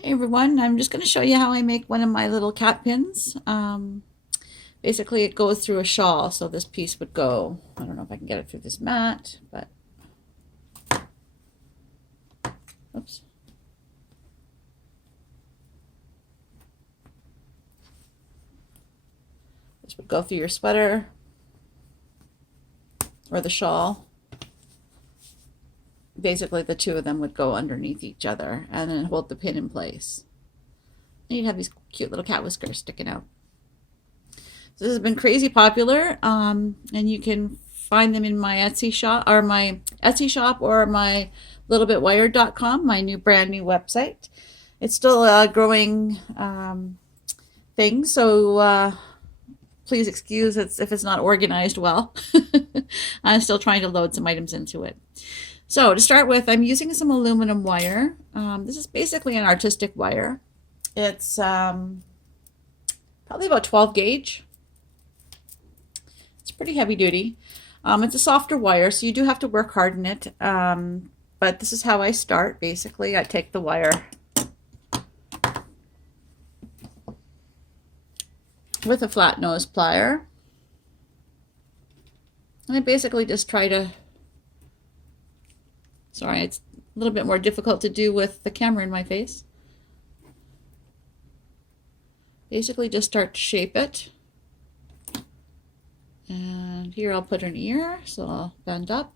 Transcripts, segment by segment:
Hey everyone, I'm just going to show you how I make one of my little cat pins. Basically it goes through a shawl, so this piece would go, I don't know if I can get it through this mat, but oops. This would go through your sweater or the shawl. Basically the two of them would go underneath each other and then hold the pin in place. And you'd have these cute little cat whiskers sticking out. So this has been crazy popular, and you can find them in my Etsy shop or my littlebitwired.com, my brand new website. It's still a growing thing, so please excuse if it's not organized well. I'm still trying to load some items into it. So to start with, I'm using some aluminum wire. This is basically an artistic wire. It's probably about 12 gauge. It's pretty heavy duty. It's a softer wire, so you do have to work hard in it. But this is how I start. Basically, I take the wire with a flat nose plier. And I basically just try to, sorry, it's a little bit more difficult to do with the camera in my face. Basically just start to shape it. And here I'll put an ear, so I'll bend up.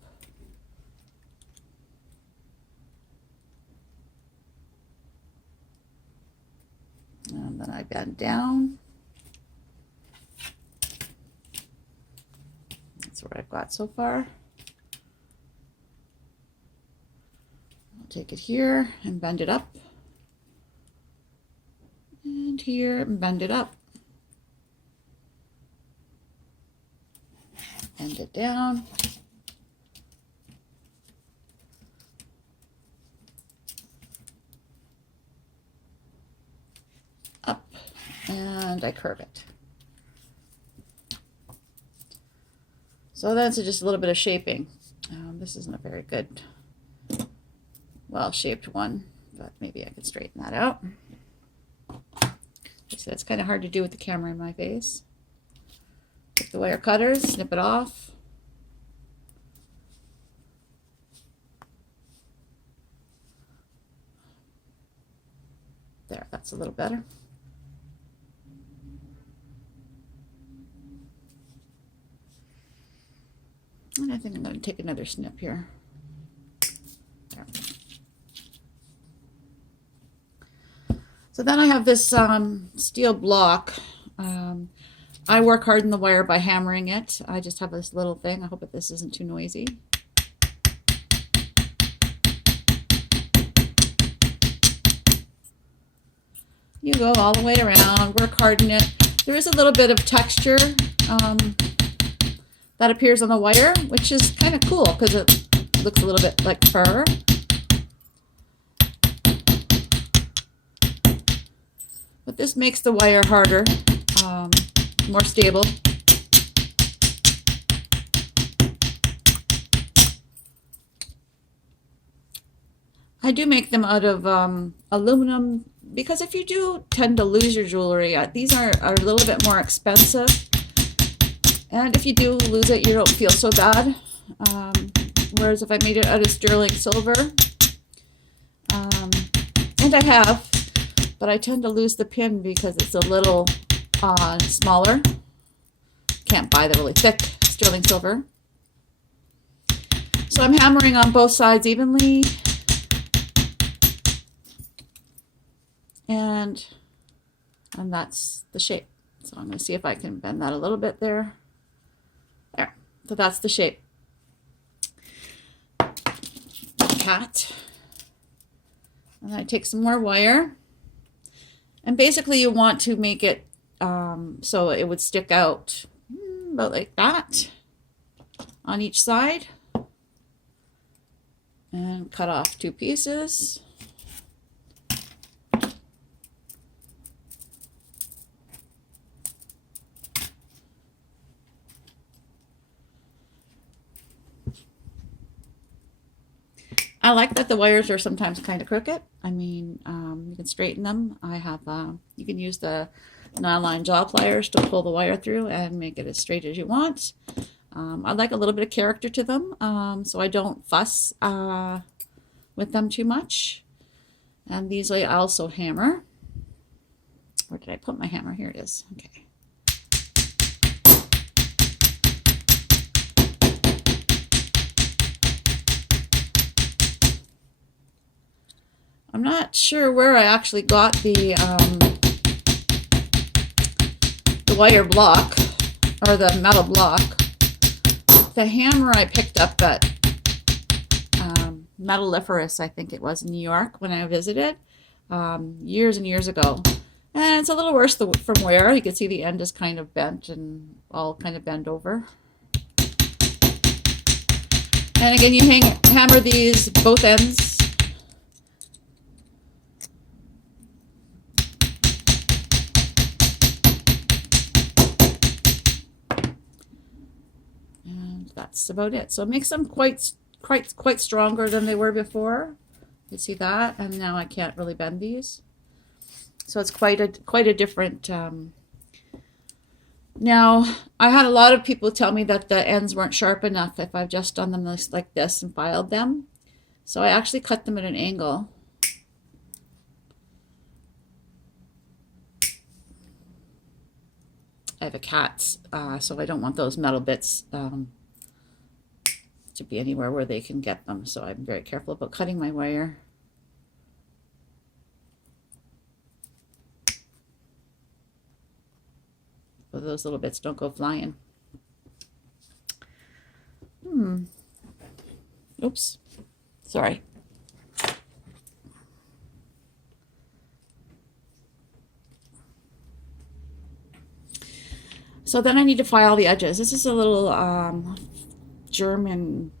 And then I bend down. That's what I've got so far. I'll take it here and bend it up. And here and bend it up. Bend it down. Up. And I curve it. So that's just a little bit of shaping. This isn't a very good, well-shaped one, but maybe I could straighten that out. So it's kind of hard to do with the camera in my face. Take the wire cutters, snip it off. There, that's a little better. And I think I'm going to take another snip here. There. So then I have this steel block. I work hard in the wire by hammering it. I just have this little thing. I hope that this isn't too noisy. You go all the way around, work hard in it. There is a little bit of texture that appears on the wire, which is kind of cool because it looks a little bit like fur. But this makes the wire harder, more stable. I do make them out of aluminum because if you do tend to lose your jewelry, these are a little bit more expensive. And if you do lose it, you don't feel so bad. Whereas if I made it out of sterling silver, and I have, but I tend to lose the pin because it's a little smaller. Can't buy the really thick sterling silver. So I'm hammering on both sides evenly. And that's the shape. So I'm going to see if I can bend that a little bit there. There. So that's the shape. Cat. And I take some more wire. And basically you want to make it so it would stick out about like that on each side. And cut off two pieces. I like that the wires are sometimes kind of crooked. I mean, You can straighten them. I have, you can use the nylon jaw pliers to pull the wire through and make it as straight as you want. I like a little bit of character to them, so I don't fuss with them too much. And these I also hammer. Where did I put my hammer? Here it is. Okay. I'm not sure where I actually got the wire block or the metal block. The hammer I picked up at Metalliferous, I think it was in New York when I visited years and years ago. And it's a little worse from wear. You can see the end is kind of bent and all kind of bent over. And again, you hammer these both ends. And that's about it. So it makes them quite stronger than they were before. You see that? And now I can't really bend these. So it's quite a different. Now, I had a lot of people tell me that the ends weren't sharp enough if I've just done them like this and filed them. So I actually cut them at an angle. I have a cat, so I don't want those metal bits to be anywhere where they can get them. So I'm very careful about cutting my wire. So those little bits don't go flying. Oops. Sorry. So then I need to file the edges. This is a little German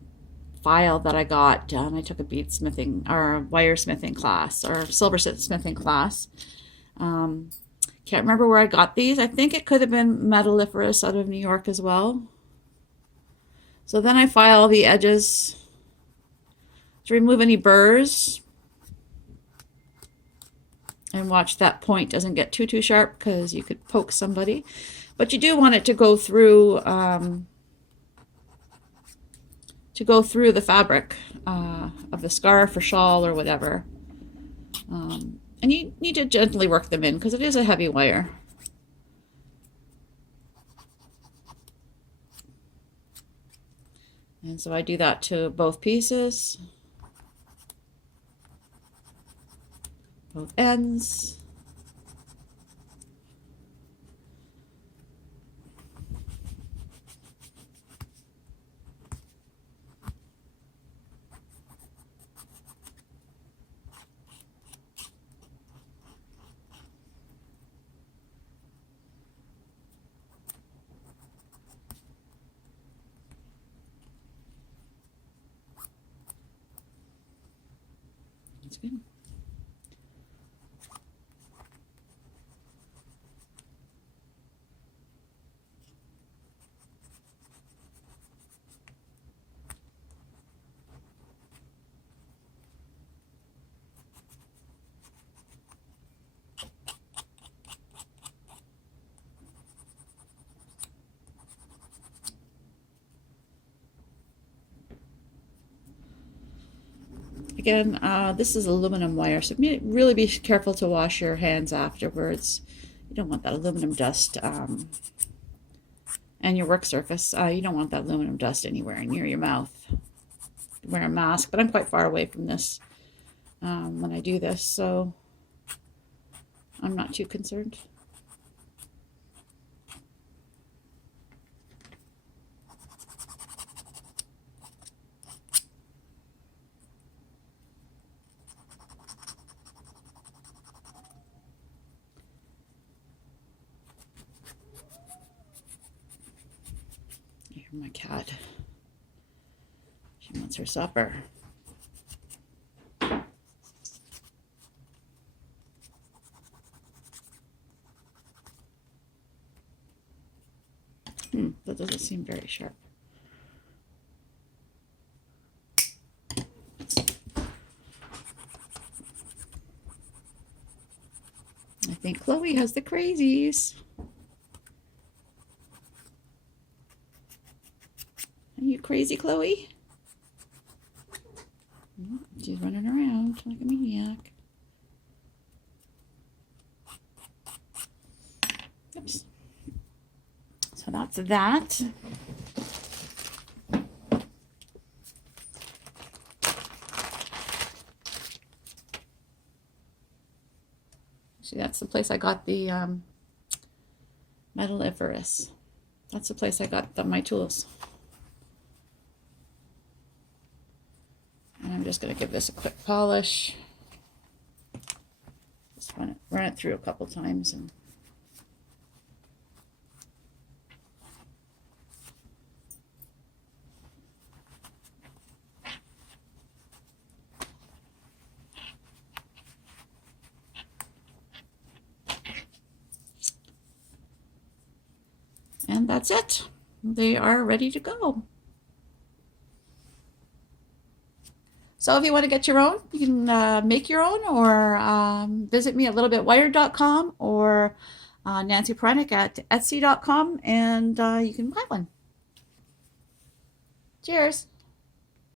file that I got. I took a bead smithing or wire smithing class or silver smithing class. Can't remember where I got these. I think it could have been Metalliferous out of New York as well. So then I file the edges to remove any burrs. And watch that point doesn't get too sharp because you could poke somebody. But you do want it to go through the fabric of the scarf or shawl or whatever. And you need to gently work them in because it is a heavy wire. And so I do that to both pieces, both ends. That's good. Again, this is aluminum wire, so really be careful to wash your hands afterwards. You don't want that aluminum dust and your work surface. You don't want that aluminum dust anywhere near your mouth. Wear a mask, but I'm quite far away from this when I do this, so I'm not too concerned. My cat. She wants her supper. That doesn't seem very sharp. think Chloe has the crazies. Are you crazy, Chloe? She's running around like a maniac. Oops. So that's that. See, that's the place I got the metalliferous. That's the place I got my tools. And I'm just going to give this a quick polish. Just run it through a couple times. And that's it. They are ready to go. So if you want to get your own, you can make your own, or visit me at littlebitwired.com or Nancy Pranick at etsy.com, and you can buy one. Cheers.